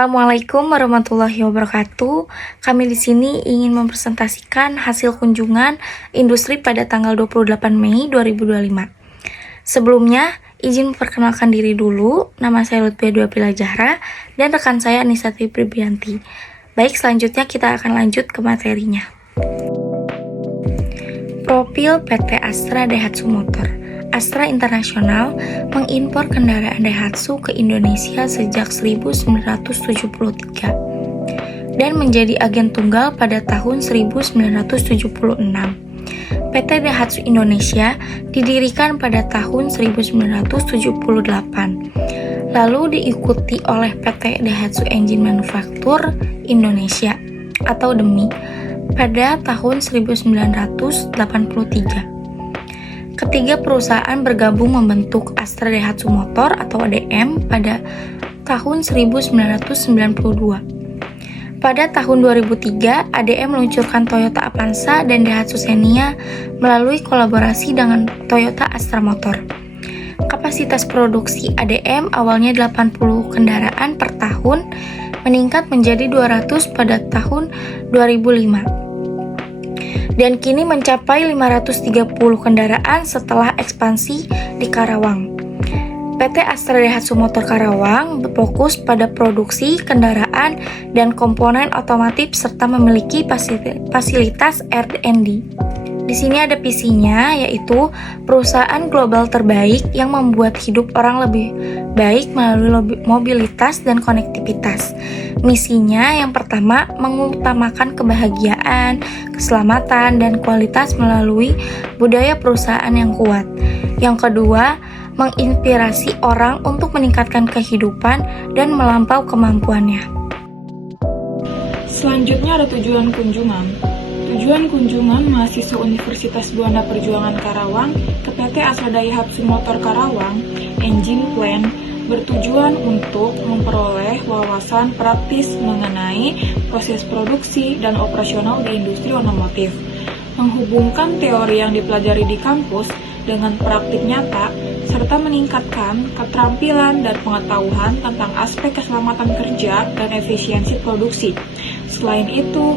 Assalamualaikum warahmatullahi wabarakatuh. Kami di sini ingin mempresentasikan hasil kunjungan industri pada tanggal 28 Mei 2025. Sebelumnya, izin memperkenalkan diri dulu. Nama saya Lutfia Duapila Zahra dan rekan saya Anisati Pribianti. Baik, selanjutnya kita akan lanjut ke materinya. Profil PT Astra Daihatsu Motor. Astra International mengimpor kendaraan Daihatsu ke Indonesia sejak 1973 dan menjadi agen tunggal pada tahun 1976. PT Daihatsu Indonesia didirikan pada tahun 1978, lalu diikuti oleh PT Daihatsu Engine Manufacture Indonesia atau DEMI pada tahun 1983. Ketiga perusahaan bergabung membentuk Astra Daihatsu Motor atau ADM pada tahun 1992. Pada tahun 2003, ADM meluncurkan Toyota Avanza dan Daihatsu Xenia melalui kolaborasi dengan Toyota Astra Motor. Kapasitas produksi ADM awalnya 80 kendaraan per tahun, meningkat menjadi 200 pada tahun 2005. Dan kini mencapai 530 kendaraan setelah ekspansi di Karawang. PT Astra Daihatsu Motor Karawang berfokus pada produksi kendaraan dan komponen otomotif serta memiliki fasilitas R&D. Di sini ada visinya, yaitu perusahaan global terbaik yang membuat hidup orang lebih baik melalui mobilitas dan konektivitas. Misinya yang pertama, mengutamakan kebahagiaan, keselamatan, dan kualitas melalui budaya perusahaan yang kuat. Yang kedua, menginspirasi orang untuk meningkatkan kehidupan dan melampaui kemampuannya. Selanjutnya ada tujuan kunjungan. Tujuan kunjungan mahasiswa Universitas Buana Perjuangan Karawang ke PT Astra Daihatsu Motor Karawang Engine Plant bertujuan untuk memperoleh wawasan praktis mengenai proses produksi dan operasional di industri otomotif, menghubungkan teori yang dipelajari di kampus dengan praktik nyata, serta meningkatkan keterampilan dan pengetahuan tentang aspek keselamatan kerja dan efisiensi produksi. Selain itu,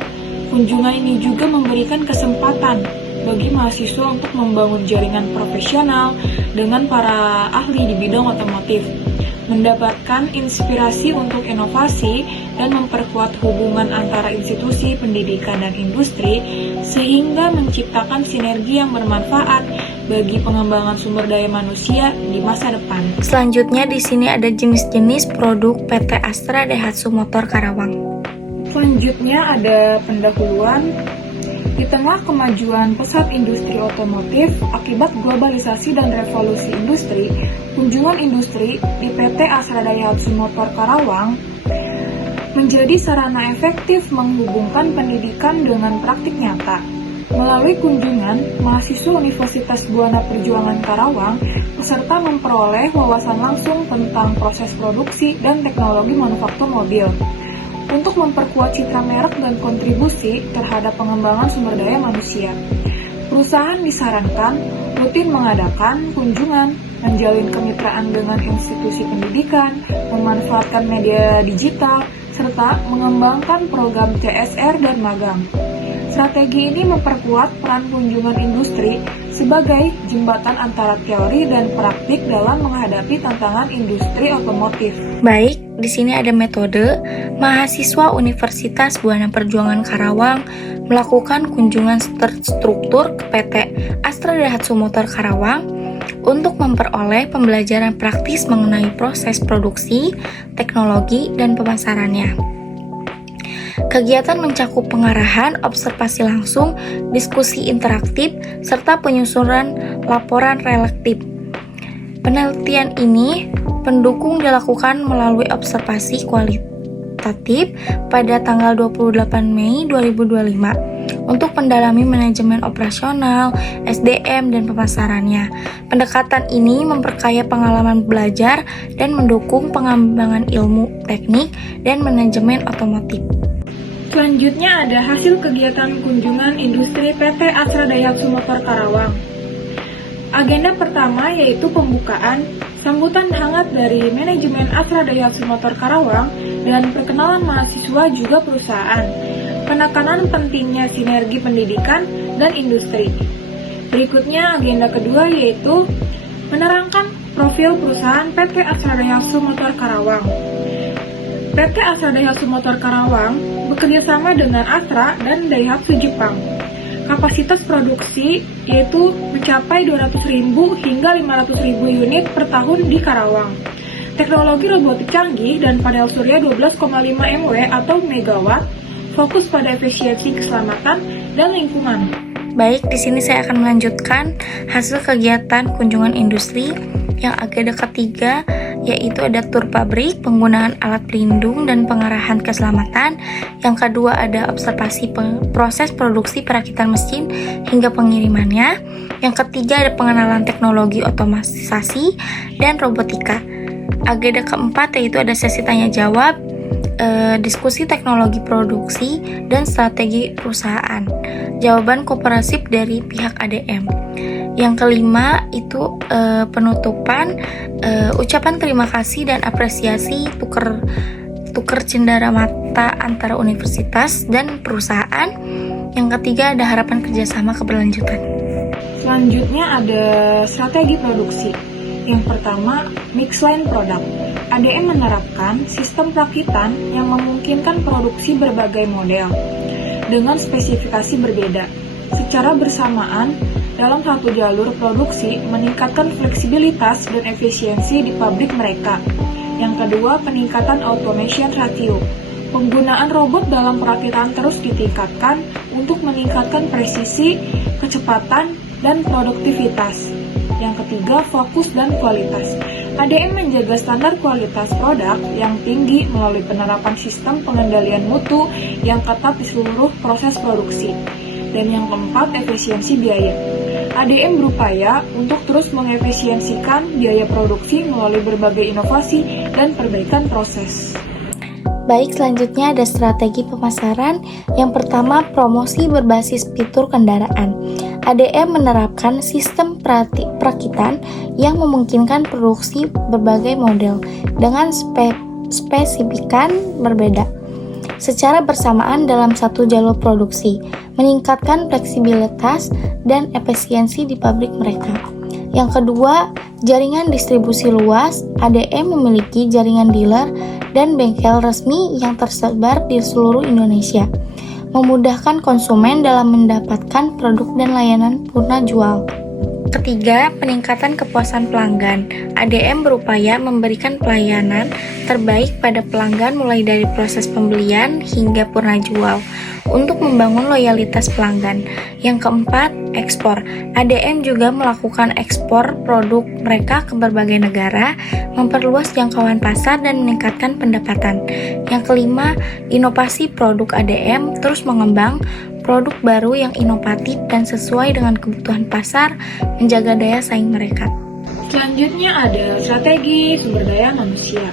kunjungan ini juga memberikan kesempatan bagi mahasiswa untuk membangun jaringan profesional dengan para ahli di bidang otomotif, mendapatkan inspirasi untuk inovasi dan memperkuat hubungan antara institusi pendidikan dan industri sehingga menciptakan sinergi yang bermanfaat bagi pengembangan sumber daya manusia di masa depan. Selanjutnya di sini ada jenis-jenis produk PT Astra Daihatsu Motor Karawang. Selanjutnya ada pendahuluan. Di tengah kemajuan pesat industri otomotif akibat globalisasi dan revolusi industri, kunjungan industri di PT Astra Daihatsu Motor Karawang menjadi sarana efektif menghubungkan pendidikan dengan praktik nyata. Melalui kunjungan, mahasiswa Universitas Buana Perjuangan Karawang peserta memperoleh wawasan langsung tentang proses produksi dan teknologi manufaktur mobil. Untuk memperkuat citra merek dan kontribusi terhadap pengembangan sumber daya manusia, perusahaan disarankan rutin mengadakan kunjungan, menjalin kemitraan dengan institusi pendidikan, memanfaatkan media digital, serta mengembangkan program CSR dan magang. Strategi ini memperkuat peran kunjungan industri sebagai jembatan antara teori dan praktik dalam menghadapi tantangan industri otomotif. Baik, di sini ada metode. Mahasiswa Universitas Buana Perjuangan Karawang melakukan kunjungan terstruktur ke PT Astra Daihatsu Motor Karawang untuk memperoleh pembelajaran praktis mengenai proses produksi, teknologi, dan pemasarannya. Kegiatan mencakup pengarahan, observasi langsung, diskusi interaktif, serta penyusunan laporan reflektif. Penelitian ini pendukung dilakukan melalui observasi kualitatif pada tanggal 28 Mei 2025 untuk mendalami manajemen operasional, SDM, dan pemasarannya. Pendekatan ini memperkaya pengalaman belajar dan mendukung pengembangan ilmu teknik dan manajemen otomotif. Selanjutnya ada hasil kegiatan kunjungan industri PT Astra Daihatsu Motor Karawang. Agenda pertama yaitu pembukaan Sambutan hangat dari manajemen Astra Daihatsu Motor Karawang dan perkenalan mahasiswa juga perusahaan. Penekanan pentingnya sinergi pendidikan dan industri. Berikutnya agenda kedua yaitu menerangkan profil perusahaan PT Astra Daihatsu Motor Karawang. PT Astra Daihatsu Motor Karawang bekerjasama dengan Astra dan Daihatsu Jepang. Kapasitas produksi yaitu mencapai 200.000 hingga 500.000 unit per tahun di Karawang. Teknologi robotik canggih dan panel surya 12,5 MW atau megawatt, fokus pada efisiensi keselamatan dan lingkungan. Baik, di sini saya akan melanjutkan hasil kegiatan kunjungan industri yang agenda ketiga, yaitu ada tur pabrik, penggunaan alat pelindung dan pengarahan keselamatan. Yang kedua ada observasi proses produksi perakitan mesin hingga pengirimannya. Yang ketiga ada pengenalan teknologi otomatisasi dan robotika. Agenda keempat yaitu ada sesi tanya jawab, diskusi teknologi produksi dan strategi perusahaan, jawaban kooperatif dari pihak ADM. Yang kelima itu penutupan, ucapan terima kasih dan apresiasi tuker cendera mata antara universitas dan perusahaan. Yang ketiga ada harapan kerjasama keberlanjutan. Selanjutnya ada strategi produksi. Yang pertama, mix line product. ADM menerapkan sistem perakitan yang memungkinkan produksi berbagai model dengan spesifikasi berbeda. Secara bersamaan, dalam satu jalur produksi meningkatkan fleksibilitas dan efisiensi di pabrik mereka. Yang kedua, peningkatan automation ratio. Penggunaan robot dalam perakitan terus ditingkatkan untuk meningkatkan presisi, kecepatan, dan produktivitas. Yang ketiga, fokus dan kualitas. ADM menjaga standar kualitas produk yang tinggi melalui penerapan sistem pengendalian mutu yang ketat di seluruh proses produksi. Dan yang keempat, efisiensi biaya. ADM berupaya untuk terus mengefisiensikan biaya produksi melalui berbagai inovasi dan perbaikan proses. Baik, selanjutnya ada strategi pemasaran. Yang pertama, promosi berbasis fitur kendaraan. ADM menerapkan sistem perakitan yang memungkinkan produksi berbagai model dengan spesifikan berbeda secara bersamaan dalam satu jalur produksi, meningkatkan fleksibilitas dan efisiensi di pabrik mereka. Yang kedua, jaringan distribusi luas. ADM memiliki jaringan dealer dan bengkel resmi yang tersebar di seluruh Indonesia, memudahkan konsumen dalam mendapatkan produk dan layanan purna jual. Ketiga, peningkatan kepuasan pelanggan. ADM berupaya memberikan pelayanan terbaik pada pelanggan mulai dari proses pembelian hingga purna jual untuk membangun loyalitas pelanggan. Yang keempat, ekspor. ADM juga melakukan ekspor produk mereka ke berbagai negara, memperluas jangkauan pasar dan meningkatkan pendapatan. Yang kelima, inovasi produk. ADM terus mengembang produk baru yang inovatif dan sesuai dengan kebutuhan pasar, menjaga daya saing mereka. Selanjutnya ada strategi sumber daya manusia.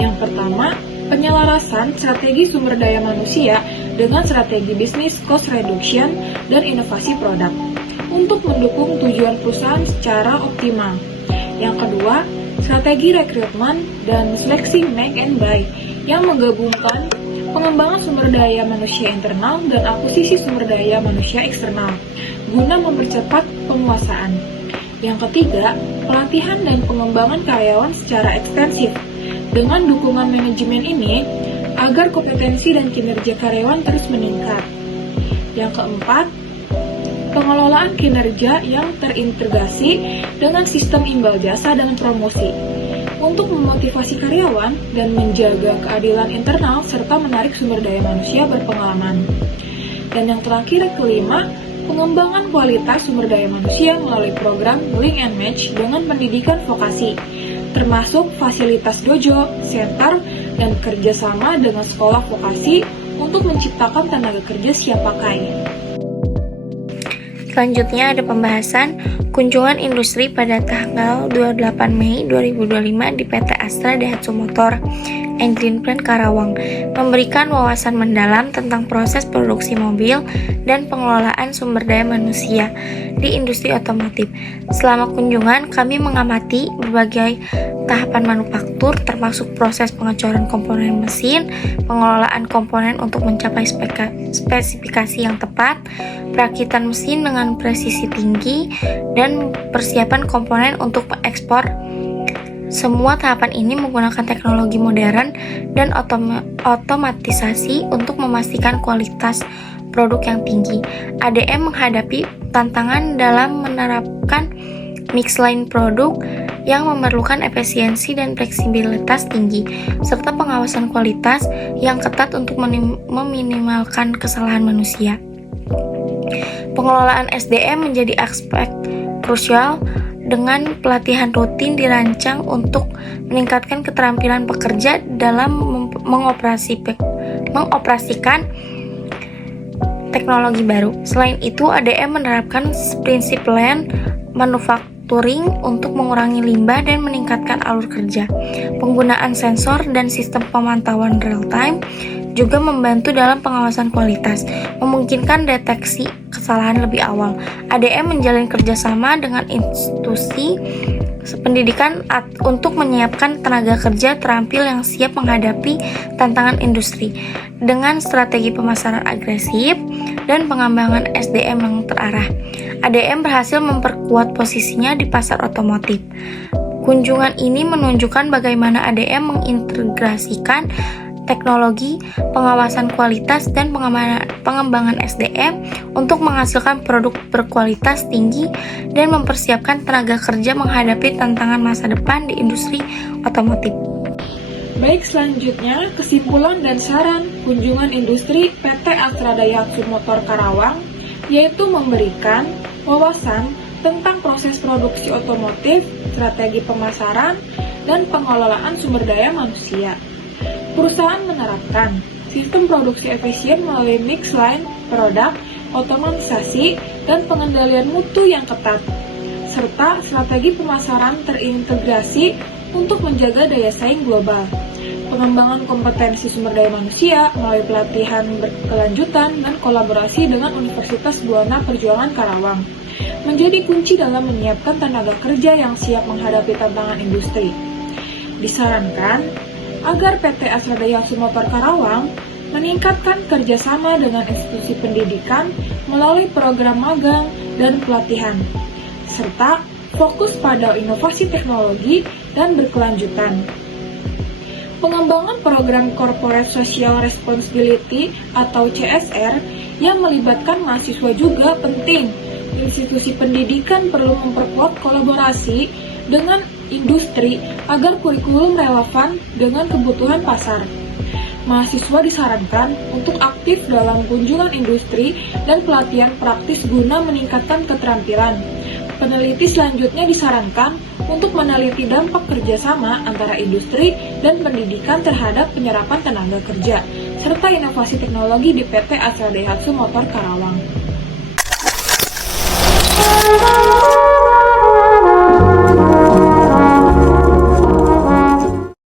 Yang pertama, penyelarasan strategi sumber daya manusia dengan strategi bisnis cost reduction dan inovasi produk untuk mendukung tujuan perusahaan secara optimal. Yang kedua, strategi rekrutmen dan seleksi make and buy yang menggabungkan pengembangan sumber daya manusia internal dan akuisisi sumber daya manusia eksternal guna mempercepat penguasaan. Yang ketiga, pelatihan dan pengembangan karyawan secara ekstensif. Dengan dukungan manajemen ini, agar kompetensi dan kinerja karyawan terus meningkat. Yang keempat, pengelolaan kinerja yang terintegrasi dengan sistem imbal jasa dan promosi untuk memotivasi karyawan dan menjaga keadilan internal serta menarik sumber daya manusia berpengalaman. Dan yang terakhir, kelima, pengembangan kualitas sumber daya manusia melalui program Link and Match dengan pendidikan vokasi, termasuk fasilitas dojo, center, dan kerjasama dengan sekolah vokasi untuk menciptakan tenaga kerja siap pakai. Selanjutnya ada pembahasan kunjungan industri pada tanggal 28 Mei 2025 di PT Astra Daihatsu Motor Engine Plant Karawang, memberikan wawasan mendalam tentang proses produksi mobil dan pengelolaan sumber daya manusia di industri otomotif. Selama kunjungan, kami mengamati berbagai tahapan manufaktur, termasuk proses pengecoran komponen mesin, pengelolaan komponen untuk mencapai spesifikasi yang tepat, perakitan mesin dengan presisi tinggi, dan persiapan komponen untuk ekspor. Semua tahapan ini menggunakan teknologi modern dan otomatisasi untuk memastikan kualitas produk yang tinggi. ADM menghadapi tantangan dalam menerapkan mix line produk yang memerlukan efisiensi dan fleksibilitas tinggi, serta pengawasan kualitas yang ketat untuk meminimalkan kesalahan manusia. Pengelolaan SDM menjadi aspek krusial. Dengan pelatihan rutin dirancang untuk meningkatkan keterampilan pekerja dalam mengoperasikan teknologi baru. Selain itu, ADM menerapkan prinsip lean manufacturing untuk mengurangi limbah dan meningkatkan alur kerja. Penggunaan sensor dan sistem pemantauan real-time juga membantu dalam pengawasan kualitas, memungkinkan deteksi kesalahan lebih awal. ADM menjalin kerjasama dengan institusi pendidikan untuk menyiapkan tenaga kerja terampil yang siap menghadapi tantangan industri dengan strategi pemasaran agresif dan pengembangan SDM yang terarah. ADM berhasil memperkuat posisinya di pasar otomotif. Kunjungan ini menunjukkan bagaimana ADM mengintegrasikan teknologi, pengawasan kualitas, dan pengembangan SDM untuk menghasilkan produk berkualitas tinggi dan mempersiapkan tenaga kerja menghadapi tantangan masa depan di industri otomotif. Baik, selanjutnya kesimpulan dan saran kunjungan industri PT Astra Daihatsu Motor Karawang, yaitu memberikan wawasan tentang proses produksi otomotif, strategi pemasaran, dan pengelolaan sumber daya manusia. Perusahaan menerapkan sistem produksi efisien melalui mix line produk, otomatisasi, dan pengendalian mutu yang ketat, serta strategi pemasaran terintegrasi untuk menjaga daya saing global. Pengembangan kompetensi sumber daya manusia melalui pelatihan berkelanjutan dan kolaborasi dengan Universitas Buana Perjuangan Karawang menjadi kunci dalam menyiapkan tenaga kerja yang siap menghadapi tantangan industri. Disarankan agar PT Astra Daihatsu Motor Karawang meningkatkan kerjasama dengan institusi pendidikan melalui program magang dan pelatihan, serta fokus pada inovasi teknologi dan berkelanjutan. Pengembangan program Corporate Social Responsibility atau CSR yang melibatkan mahasiswa juga penting. Institusi pendidikan perlu memperkuat kolaborasi dengan industri agar kurikulum relevan dengan kebutuhan pasar. Mahasiswa disarankan untuk aktif dalam kunjungan industri dan pelatihan praktis guna meningkatkan keterampilan. Peneliti selanjutnya disarankan untuk meneliti dampak kerjasama antara industri dan pendidikan terhadap penyerapan tenaga kerja, serta inovasi teknologi di PT Astra Daihatsu Motor Karawang.